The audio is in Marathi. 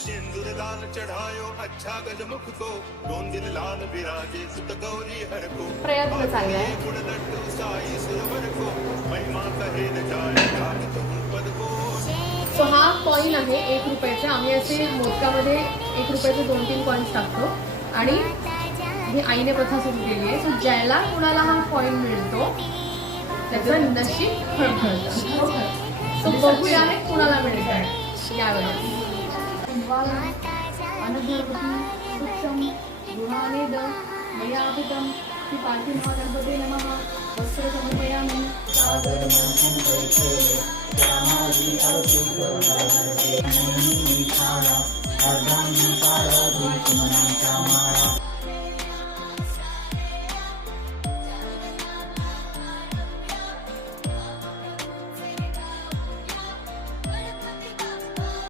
सिंदूर लाल चढ़ायो अच्छा गजमुख को, 2 दिन लाल विराजे सुत गौरी हर को। प्रयत्न चाललाय. गुण लड्डू साई सुरवर को, महिमा कहे न जाए राग तुम पद को। सो हा कॉईन आहे 1 रुपयाचा. आम्ही असे मोदकामध्ये 1 रुपयाचे 2-3 कॉईन्स टाकतो आणि ही आईने प्रथा सुरू केली आहे. सो ज्याला कुणाला हा कॉईन मिळतो त्याचं नशीब फळफळतं. सो बघूया हे कुणाला मिळत आहे यावेळेस. गृहानेद मयापितं श्री पार्थिव गणपते नमः. वस्त्र समर्पयामि. अर्धांगी पारधी सुमनांच्या माळा